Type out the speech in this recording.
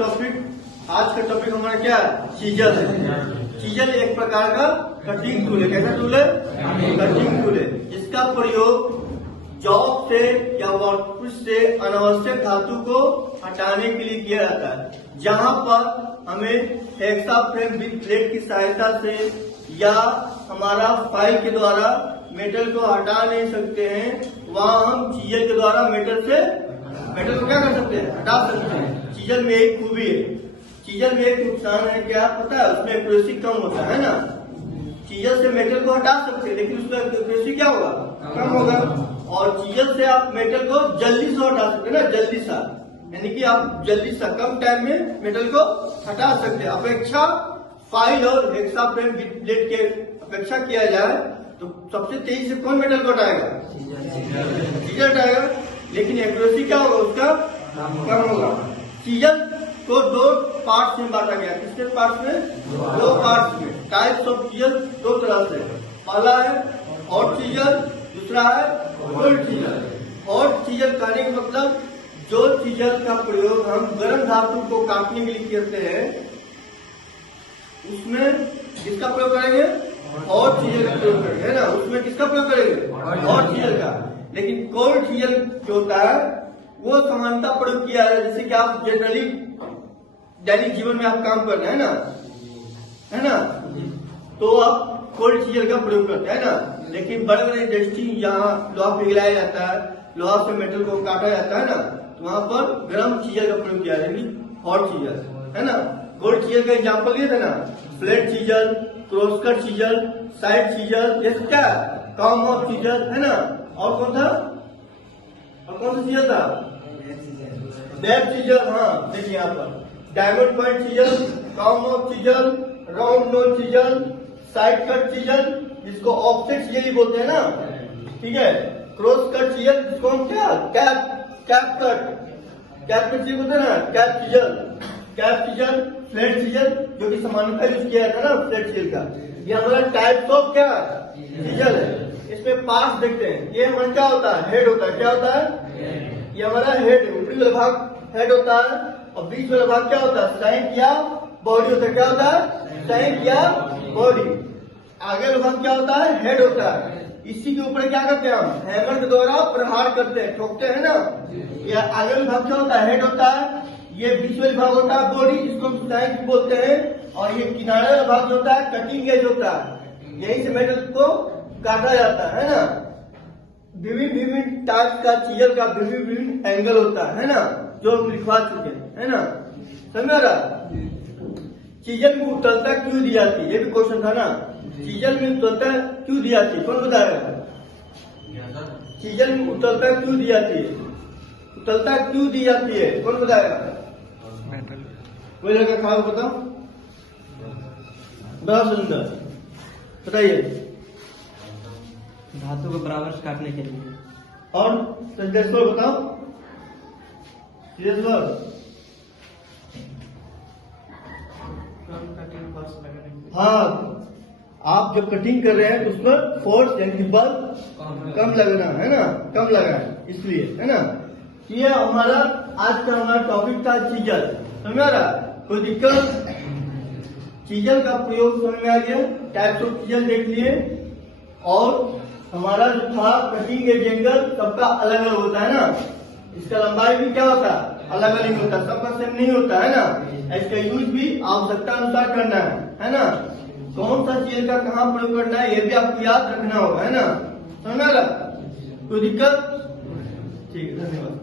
आज का टॉपिक हमारा क्या है? चीजल है। चीजल एक प्रकार का कटिंग टूल है। कैसा टूल है? कटिंग टूल है, जिसका प्रयोग जॉब से या वर्कपीस से अनावश्यक धातु को हटाने के लिए किया जाता है। जहां पर हमें हेक्सा फ्रेम विद प्लेट की सहायता से या हमारा फाइल के द्वारा मेटल को हटा नहीं सकते हैं, वहां हम चीजल के द्वारा मेटल को क्या कर सकते हैं? हटा सकते हैं। चीजल में एक खूबी है, चीजल में एक नुकसान है, क्या पता है? उसमें एक्यूरेसी कम होता है ना। चीजल से मेटल को हटा सकते हैं, लेकिन उसमें एक्यूरेसी क्या होगा? कम होगा। और चीजल से आप मेटल को जल्दी से हटा सकते हैं ना, जल्दी सा, यानी कि आप जल्दी सा कम टाइम में मेटल को हटा सकते हैं। अपेक्षा फाइल और हेक्सा फ्रेम विद प्लेट के अपेक्षा किया जाए तो सबसे तेजी से कौन मेटल को हटाएगा? चीजल हटाएगा, लेकिन एक्यूरेसी क्या होगा? उसका कम होगा। चीजल को दो पार्ट्स में बांटा गया। किसके पार्ट्स में? दो पार्ट्स में। टाइप्स ऑफ चीजल दो तरह से, पहला है हॉट चीजल, दूसरा है कोल्ड चीजल। हॉट चीजल कहने का मतलब जो चीजल का प्रयोग हम गर्म धातु को काटने के लिए करते हैं, उसमें किसका प्रयोग करेंगे? हॉट चीजल का प्रयोग करेंगे, है ना। उसमें किसका प्रयोग करेंगे? हॉट चीजल का। लेकिन कोल्ड चीजल जो होता है वो समानता प्रयोग किया है। जैसे कि आप जनरली दैनिक जीवन में आप काम कर रहे हैं ना, है ना, तो आप कोल्ड चीजल का प्रयोग करते हैं ना। लेकिन बड़े बड़े इंडस्ट्री जहाँ लोहा पिघलाया जाता है, लोहा से मेटल को काटा जाता है ना, तो वहाँ पर गर्म चीजल का प्रयोग किया जाएगी, हॉट चीजल, है ना। कोल्ड चीजल का एग्जाम्पल दिए थे ना, flat chisel, crosscut chisel, side chisel, ये सब क्या? कॉम ऑफ चीजल, है ना। और कौन था? और कौन सा चीजल था? डेप चीजल। हाँ, देखिए यहाँ पर डायमंड पॉइंट चीजल, कॉम of chisel, round nose chisel, side cut chisel, जिसको ऑफसेट चीजल ही बोलते हैं ना, ठीक है। क्रॉस कट चीजल, जिसको हम क्या कैप कट चीजल बोलते हैं ना, कैप चीजल, फ्लैट चीजल, जो कि सामान्यतः यूज किया जाता है ना फ्लैट चीजल का। ये हमारा टाइप ऑफ क्या चीजल है। इसमें पार्ट्स देखते हैं। ये हमारा क्या होता है? हेड होता है। क्या होता है? ये हमारा हेड है। ऊपरी वाला भाग हेड होता है और बीच वाला भाग क्या होता है? स्टैंक या बॉडी होता है। क्या होता है? स्टैंक या बॉडी। आगे वाला भाग क्या होता है? हेड होता है। इसी के ऊपर क्या करते हैं? हम हैमर के द्वारा प्रहार करते हैं, ठोकते हैं ना। ये आगे वाला भाग क्या होता है? हेड होता है। ये बीच वाला भाग होता है बॉडी, जिसको हम स्टैंक बोलते हैं। और ये किनारे वाला भाग जो होता है कटिंग एज होता है। यही से मेटल को काटा जाता है ना। विभिन्न टाइप का चीजल का विभिन्न एंगल होता है ना, जो हम लिखवा चुके हैं, है ना। समझ रहा? चीजल में उत्तलता क्यों दी जाती है? ये भी क्वेश्चन था ना। चीजल में उत्तलता क्यों दी जाती है? कौन बताएगा? चीजल में उत्तलता क्यों दी जाती है? उत्तलता क्यों दी जाती है? कौन बताएगा? कोई लड़का खाओ, बताओ। बहुत सुंदर, बताइए। धातु को बराबर से काटने के लिए। और संदेश्वर बताओ। संदेश्वर हाँ, आप जब कटिंग कर रहे हैं तो उस पर फोर्स यानी बल कम लगना है ना, कम लगा है, इसलिए, है ना। ये हमारा आज का हमारा टॉपिक था चीजल। समझ आ रहा? कोई दिक्कत? चीजल का प्रयोग समझ में आ गया। टाइप्स ऑफ चीजल देख लिए। और हमारा जो था कटिंग एज एंगल सबका अलग अलग होता है ना। इसका लंबाई भी क्या होता है? अलग अलग होता है, सबका सेम नहीं होता है ना। इसका यूज भी आवश्यकता अनुसार करना है ना। कौन सा चीज का कहाँ प्रयोग करना है ये भी आपको याद रखना होगा, है ना। समझ रहा? कोई दिक्कत? ठीक है, धन्यवाद।